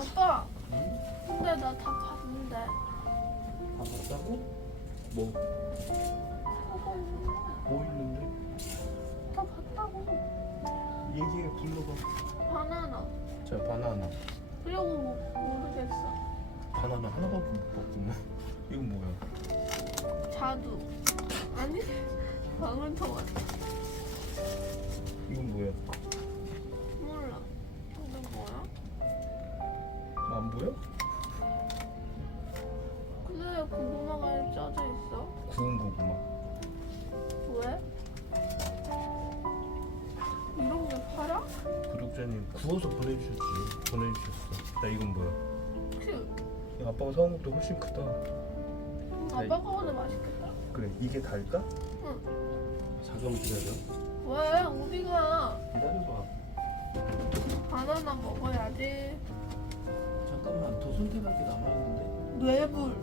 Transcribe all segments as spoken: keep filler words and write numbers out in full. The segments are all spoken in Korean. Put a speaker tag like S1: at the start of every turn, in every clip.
S1: 아빠,
S2: 응?
S1: 근데 나 다 봤는데.
S2: 다 봤다고? 뭐? 뭐 있는데?
S1: 다 봤다고.
S2: 얘기해, 불러봐.
S1: 바나나.
S2: 자, 바나나.
S1: 그리고 뭐, 모르겠어.
S2: 바나나 하나밖에 못 봤구만. 이건 뭐야?
S1: 자두. 아니, 방울토마토.
S2: 이건 뭐야?
S1: 몰라. 이게 뭐야?
S2: 안 보여?
S1: 근데 왜 고구마가 쪄져 있어?
S2: 구운 고구마.
S1: 왜? 이런 게 팔아?
S2: 구독자님 구워서 보내주셨지. 보내주셨어. 나 이건 뭐야?
S1: 혹시
S2: 야, 아빠가 사온 것도 훨씬 크다.
S1: 아빠가 오늘 맛있겠다?
S2: 그래, 이게 달까?
S1: 응.
S2: 잠깐만 기다려.
S1: 왜? 어디가?
S2: 기다려봐.
S1: 바나나 먹어야지.
S2: 잠깐만, 더 선택할 게 남아있는데.
S1: 뇌물.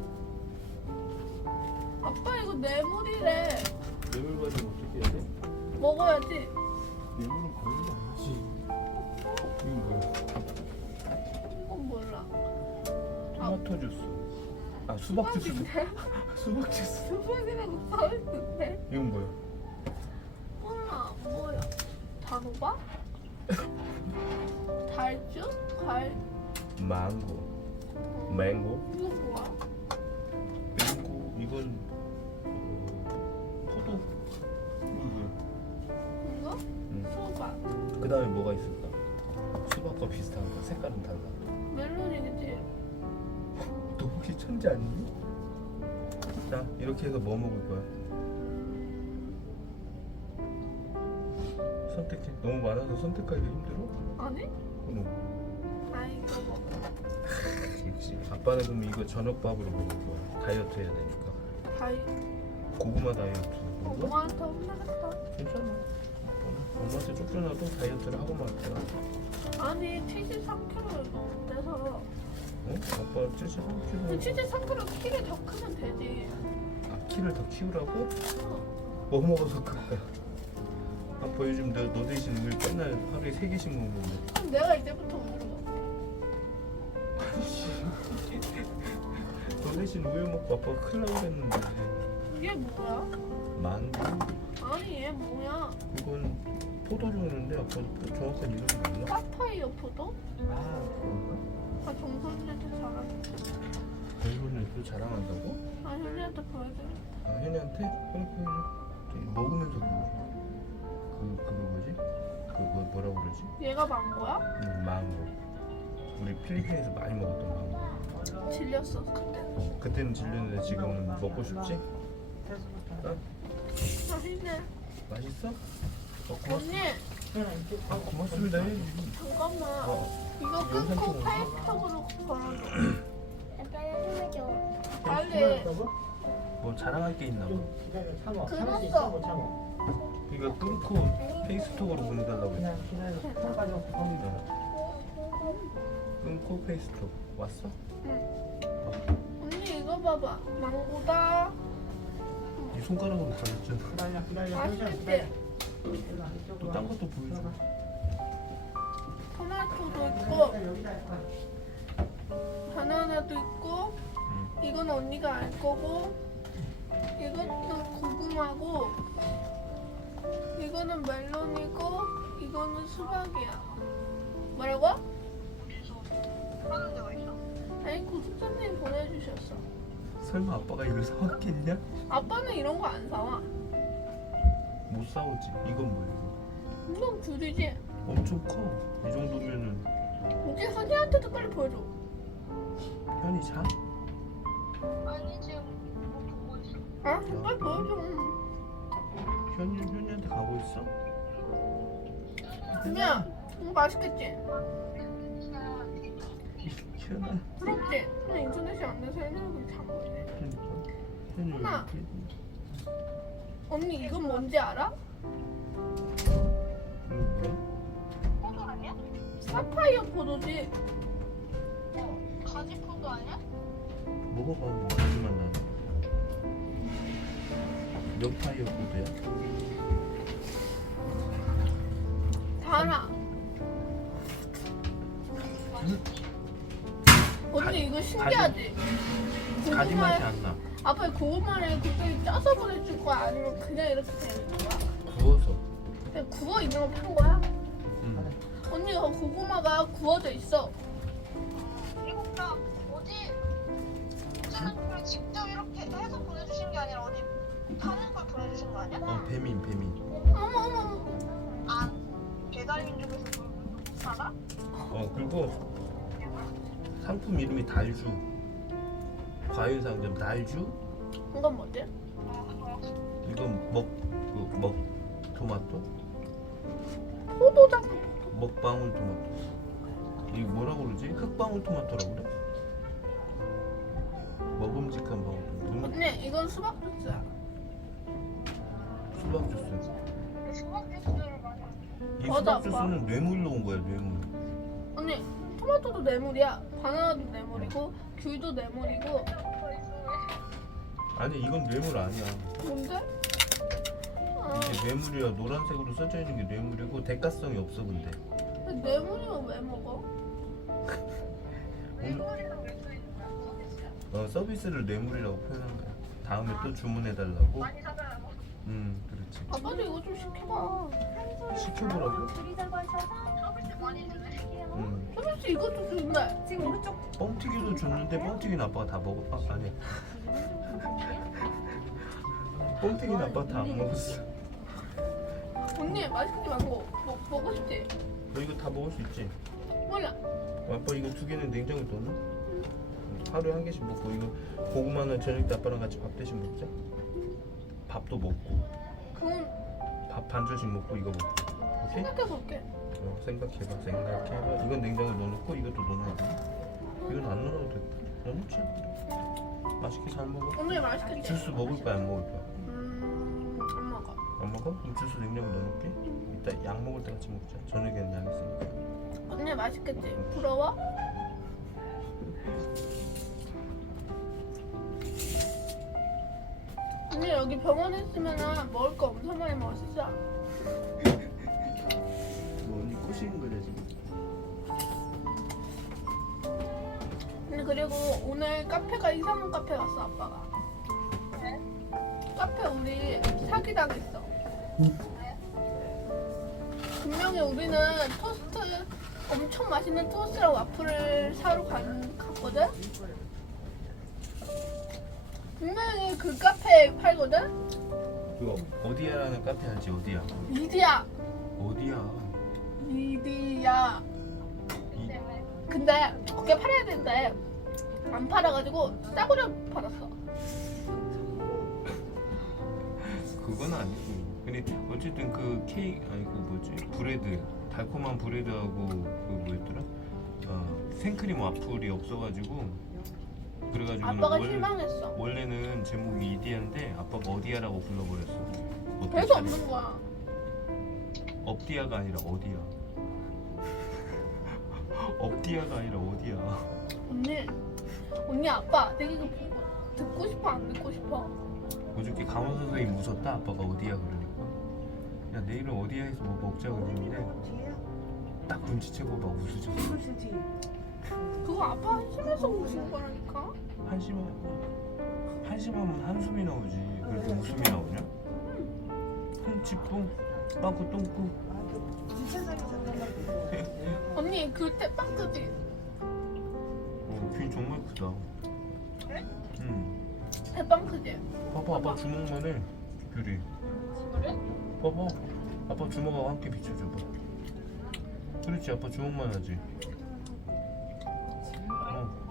S1: 아빠 이거 뇌물이래.
S2: 뇌물 가지고 어떻게 해야 돼?
S1: 먹어야지.
S2: 뇌물은 버리는 거 아니지. 이건 뭐야?
S1: 이건 몰라.
S2: 토마토 주스. 아, 수박 주스.
S1: 수박인데?
S2: 수박 주스.
S1: 수박이라고 써있는데?
S2: 이건 뭐야?
S1: 몰라. 뭐야? 단호박? 달주? 달?
S2: 망고. 맹고.
S1: 이거 뭐야?
S2: 맹고. 이건 어, 포도. 이건 뭐야?
S1: 이거?
S2: 응.
S1: 수박.
S2: 그 다음에 뭐가 있을까? 수박과 비슷한 거. 색깔은 달라.
S1: 멜론이겠지?
S2: 너 혹시 천재 아니니? 자, 이렇게 해서 뭐 먹을 거야? 선택해. 너무 많아서 선택하기 힘들어?
S1: 아니?
S2: 어머.
S1: 아 이거 먹어.
S2: 역시 아빠는 그럼 이거 저녁밥으로 먹을 거야. 다이어트 해야 되니까.
S1: 다이
S2: 고구마 다이어트. 먹어?
S1: 엄마한테 혼나겠다.
S2: 괜찮아. 아빠는 엄마한테 쫓겨나도 다이어트를 하고 말 거야.
S1: 아니 칠십삼 킬로그램 돼서
S2: 어? 아빠 칠십삼 킬로그램.
S1: 칠십삼 킬로그램 키를 더 크면 되지.
S2: 아, 키를 더 키우라고?
S1: 어.
S2: 뭐 먹어서 클 거야? 아빠 요즘 너, 너 대신 우유 맨날 하루에 세 개씩 먹는데.
S1: 그럼 내가 이제부터 물어.
S2: 너 대신 우유 먹고 아빠가 큰일 나고 그랬는데.
S1: 이게 뭐야?
S2: 망고?
S1: 아니 얘 뭐야?
S2: 이건 포도주는데 아빠 정확한 이름이 몰라?
S1: 파파이어 포도?
S2: 아, 그런가?
S1: 아 정선이한테 잘하는.
S2: 멜론을 또 자랑한다고?
S1: 아 현이한테 보여줘.
S2: 아, 현이한테? 그래, 그래. 저기 먹으면서 보여줘. 그, 그거 뭐지? 그거 뭐라고 그러지?
S1: 얘가 망고야?
S2: 음, 망고. 우리 필리핀에서 많이 먹었던 망고.
S1: 질렸어 그때.
S2: 어, 그때는 질렸는데 지금은 먹고 싶지? 어?
S1: 맛있네.
S2: 맛있어? 어, 고맙,
S1: 언니
S2: 아, 고맙습니다. 해.
S1: 잠깐만.
S2: 어,
S1: 이거
S2: 영상
S1: 끊고
S2: 찍어놓은
S1: 페이스톡으로 걸어줘.
S3: 빨리
S1: 빨리.
S2: 뭐 자랑할 게 있나 봐.
S3: 참아.
S1: 끊었어.
S3: 참아.
S2: 이거 끊고 페이스톡으로 보내달라고 했어.
S3: 그냥 기다려. 턱까지 컵니다.
S2: 끊고 페이스톡 왔어?
S1: 언니 이거 봐봐. 망고다.
S2: 이 손가락으로 가렸잖아.
S3: 기다려. 기다려.
S1: 맛있겠지?
S2: 또 딴 것도 보여줘.
S1: 토마토도 있고
S3: 여기다 할까?
S1: 바나나도 있고
S2: 응.
S1: 이건 언니가 알 거고 이것도 고구마고 이거는 멜론이고 이거는 수박이야. 뭐라고?
S4: 하는 데가 있어?
S1: 아니 구독자님이 보내주셨어.
S2: 설마 아빠가 이걸 사왔겠냐?
S1: 아빠는 이런 거 안 사와.
S2: 못 사오지. 이건 뭐야?
S1: 이건 귤이지.
S2: 엄청 커. 이 정도면은
S1: 이제 현이한테도 빨리 보여줘.
S2: 현이 자?
S4: 아니 지금 뭐 보고 있어.
S1: 아 빨리 보여줘.
S2: 현이 현이한테 가고 있어?
S1: 그냥 이거 맛있겠지?
S2: 현아.
S1: 부럽지? 나 인터넷이 안 돼서 핸드폰 자고 있네.
S2: 그러니까 현이
S1: 하나.
S2: 왜 이렇게?
S1: 언니 이건 뭔지 알아?
S2: 이거 뭐야?
S4: 포도 아니야?
S1: 사파이어 포도지.
S4: 어. 가지 포도 아니야?
S2: 먹어봐. 뭐 가지만 나는. 몇 파이어 포도야?
S1: 달아.
S4: 맛있지?
S1: 언니 이거 신기하지?
S2: 가지 맛이
S1: 고구마
S2: 안 나.
S1: 아빠 고구마를 그때 짜서 보내줄 거야? 아니면 그냥 이렇게 되는 거야?
S2: 구워서.
S1: 그냥 구워 있는 거 판 거야?
S2: 응.
S1: 언니가 고구마가 구워져 있어.
S4: 이거 다 어디 어제는 그냥 직접 이렇게 해서 보내주신 게 아니라 어디 파는 걸 보내주신 거 아니야?
S2: 어 배민 배민.
S1: 어머 어머 어머.
S4: 아 배달민족에서 사다?
S2: 어 그리고 상품 이름이 달주. 과일 상점 달주.
S1: 이건 뭐지?
S2: 이건 먹그먹 토마토.
S1: 포도당.
S2: 먹방울 토마토. 이거 뭐라고 그러지? 흑방울 토마토라고 그래? 먹음직한 방울 토마토.
S1: 언니 이건 수박 주스야.
S2: 수박 주스.
S4: 수박 주스를 많이
S2: 이
S1: 맞아,
S2: 수박 주스는 뇌물로 온 거야 뇌물.
S1: 언니 토마토도 뇌물이야. 바나나도 뇌물이고 귤도 뇌물이고.
S2: 아니 이건 뇌물 아니야.
S1: 뭔데? 아,
S2: 이게 뇌물이야. 노란색으로 써져 있는 게 뇌물이고 대가성이 없어 근데.
S1: 근데 뇌물이면 왜 먹어?
S4: 뇌물이라고 왜 써있는 거야? 서비스야.
S2: 어, 서비스를 뇌물이라고 표현한 거야. 다음에 또 주문해 달라고.
S4: 많이 사달라고.
S2: 음 그렇지.
S1: 아빠도 이거 좀 시켜봐.
S2: 시켜보라고?
S4: 서비스 많이 주네.
S2: 음.
S1: 서비스 이것도 준대.
S5: 지금 오른쪽
S2: 뻥튀기도 줬는데 뻥튀기는 아빠가 다 먹어. 아, 아니. 뻥튀기는 아빠가 다 안 먹었어.
S1: 언니 맛있게 망고 먹, 먹고 싶지?
S2: 너 이거 다 먹을 수 있지?
S1: 몰라.
S2: 아빠 이거 두 개는 냉장고에 넣어놔? 응. 하루에 한 개씩 먹고 이거 고구마는 저녁 때 아빠랑 같이 밥 대신 먹자. 밥도 먹고
S1: 그건
S2: 밥 반 줄씩 먹고 이거 먹고. 오케이?
S1: 생각해볼게.
S2: 어, 생각해봐 생각해봐. 이건 냉장고에 넣어놓고 이것도 넣어놔야 돼. 이건 안 넣어도 돼. 넣어놓자. 맛있게 잘 먹어.
S1: 언니 맛있겠지?
S2: 주스 먹을 거야 안 먹을 거야?
S1: 음... 안 먹어.
S2: 안 먹어? 그럼 주스 냉장고에 넣어놓게. 이따 약 먹을 때 같이 먹자. 저녁에는 약 있으니까.
S1: 언니 맛있겠지? 부러워? 언니 여기 병원에 있으면 먹을 거 엄청 많이 먹었어.
S2: 뭐 언니 꼬시는 거냐 지금?
S1: 언니 그리고 오늘 카페가 이상한 카페 갔어 아빠가. 카페 우리 사기 당했어. 분명히 우리는 토스트 엄청 맛있는 토스트랑 와플을 사러 간, 갔거든? 분명히 그 카페에 팔거든?
S2: 그거 어디야라는 카페 알지? 어디야?
S1: 이디야!
S2: 어디야?
S1: 이디야!
S2: 이,
S1: 근데 그게 팔아야 되는데 안 팔아가지고 싸구려 팔았어.
S2: 그건 아니고. 근데 어쨌든 그 케이크 아니 그 뭐지? 브레드 달콤한 브레드하고 그 뭐였더라? 어, 생크림 와플이 없어가지고 그래가지고
S1: 아빠가 실망했어.
S2: 원래는 제목이 이디야인데 아빠가 어디야라고 불러버렸어. 어떻게
S1: 별거
S2: 차려?
S1: 없는 거야.
S2: 업디야가 아니라 어디야? 업디야가 아니라 어디야?
S1: 언니, 언니 아빠 내가 이거 보고 듣고 싶어 안 듣고 싶어?
S2: 어저께 간호 선생님 웃었다. 아빠가 어디야 그러니까. 야 내일은 어디야에서 뭐 먹자 그러는데
S5: 뒤에야?
S2: 딱 눈치채고 막 웃으셨어.
S5: 이것이지.
S1: 그거 아빠 한심해서 오신 거라니까?
S2: 한심하면 한심하면 한숨이 나오지. 그렇게 웃음이 나오냐? 흠치뿡 빵꾸 똥꾸.
S5: 뒷세상에 잠깐만.
S1: 언니 그 태빵 크지?
S2: 어, 귀 정말 크다.
S4: 그래?
S2: 응.
S1: 태빵 크지?
S2: 봐봐 아빠 주먹만 해. 귤이.
S4: 그래?
S2: 봐봐. 아빠 주먹하고 함께 비춰줘봐. 그렇지 아빠 주먹만 하지. 어.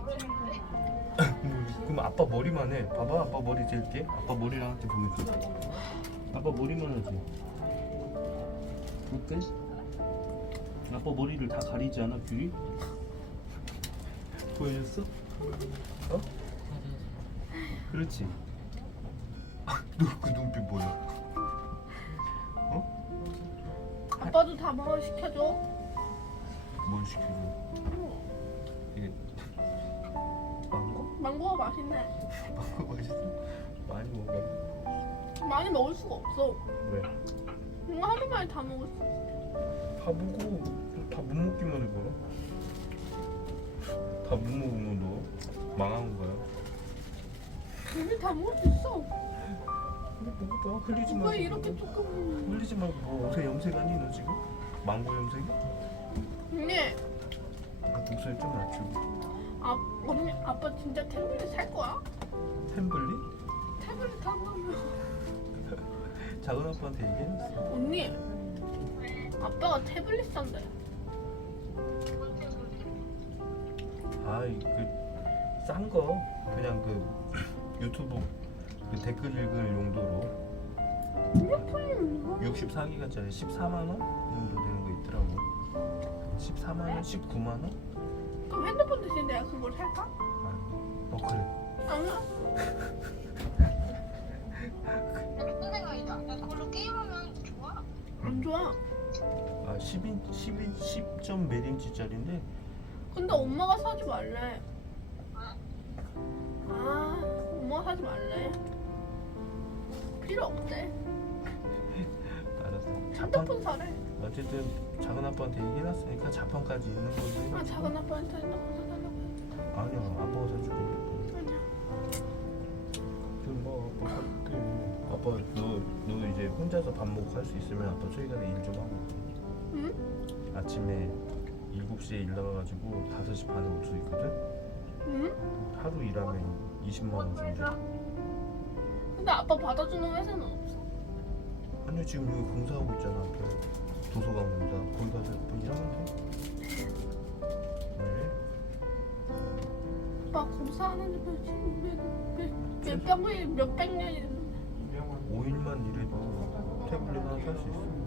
S2: 그럼 아빠 머리만 해. 봐봐 아빠 머리 잴게. 아빠 머리랑 함께 보여줘. 아빠 머리만 하지. 어때? 아빠 머리를 다 가리지 않아 귤이? 보여줬어? 어? 그렇지. 너 그 눈빛 뭐야? 어?
S1: 아빠도 다 먹어 시켜줘.
S2: 뭘 시켜줘? 이게 망고?
S1: 망고가 맛있네.
S2: 망고 맛있어? 많이 먹어.
S1: 많이 먹을 수가 없어.
S2: 왜?
S1: 이거 하루 만에 다 먹었어.
S2: 다 먹고 다 못 먹기만 해봐라. 다 못 먹으면 너 망한 거야.
S1: 이미 다 먹을 수 있어.
S2: 근데 먹어봐. 흘리지 말고.
S1: 왜 이렇게 조금?
S2: 흘리지 말고. 뭐 옷에 염색하니 너 지금? 망고 염색이?
S1: 언니,
S2: 목소리 좀 낮추고.
S1: 아 언니 아빠 진짜 태블릿 살 거야?
S2: 템블리?
S1: 태블릿 한다며.
S2: 작은 아빠한테 얘기했어.
S1: 언니, 아빠가 태블릿 산대.
S2: 아이 그싼 거 그냥 그 유튜브 그 댓글 읽을 용도로
S1: 핸드폰이
S2: 육십사 기가짜리 십사만 원 정도 되는 거 있더라고. 십사만 원, 십구만 원?
S1: 그럼 핸드폰 대신 내가 그걸 살까?
S2: 어 그래.
S1: 아니야.
S4: 무슨 생각이다. 야, 그걸로 게임하면 좋아.
S1: 안 좋아.
S2: 아 십 인치, 십 인치, 십 점 몇 인치짜리인데
S1: 근데 엄마가 사지 말래. 아, 엄마가 사지 말래. 필요 없대.
S2: 알았어.
S1: 핸드폰 사래.
S2: 어쨌든 작은 아빠한테 얘기해놨으니까 자판까지 있는 거지.
S1: 아, 작은 아빠한테 핸드폰 사달라고 해.
S2: 아니야 아빠가 사줄게.
S1: 아니야.
S2: 그럼 뭐 아빠 살게. 아빠 너, 너 이제 혼자서 밥 먹고 할 수 있으면 아빠 저기 가서 일 좀 하고.
S1: 응?
S2: 아침에 일곱 시에 일 나가가지고 다섯 시 반에 올 수 있거든?
S1: 응?
S2: 하루 일하면 이십만 원 준대.
S1: 근데 아빠 받아주는 회사는 없어.
S2: 아니 지금 여기 공사하고 있잖아 앞에 도서관 공사. 거기 가서 뭐 일하면 돼. 왜?
S1: 아빠 공사하는 지 며칠, 몇, 몇, 몇, 몇백 년이 됐는데.
S2: 오 일만 일해도 태블릿 하나 살 수 있어.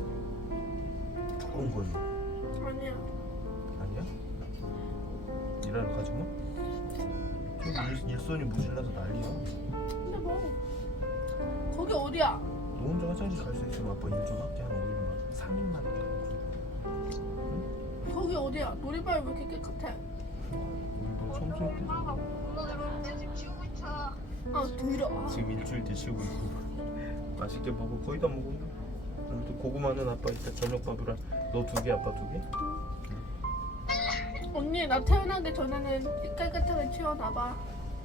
S2: 조금 걸려.
S1: 아니야.
S2: 아니야? 일하러 가지 뭐? 지금 일, 일손이 모질라서 난리야.
S1: 근데 뭐. 거기 어디야?
S2: 너 혼자 화장실 갈 수 있으면 아빠 일 좀 할게. 한 오 일만 삼 일만 할게.
S1: 거기 어디야? 놀이방이 왜 이렇게 깨끗해?
S2: 우리도 청소할 때
S4: 엄마가 오늘은 내 집 지우고 있잖아.
S1: 아, 더러워.
S2: 지금 일주일째 쉬고 있고 맛있게 먹어. 거의 다 먹었네. 아무튼 고구마는 아빠 이따 저녁밥이라 너 두 개 아빠 두 개?
S1: 언니, 나 태어나기 전에는 깨끗하게 치워놔봐.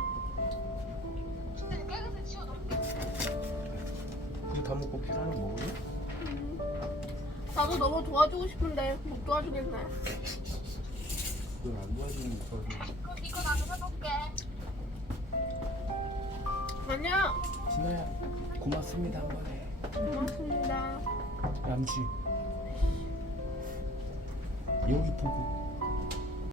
S4: 근데 깨끗이 치워놓을게.
S2: 그거 다 먹고 피라는 먹을래?
S1: 음. 나도 너무 도와주고 싶은데 못 도와주겠네.
S2: 그건 안 도와주는 거.
S4: 그럼 이거 나도 해볼게.
S1: 아니야.
S3: 진아야 고맙습니다 한 번에.
S1: 고맙습니다.
S3: 람쥐 여기 보고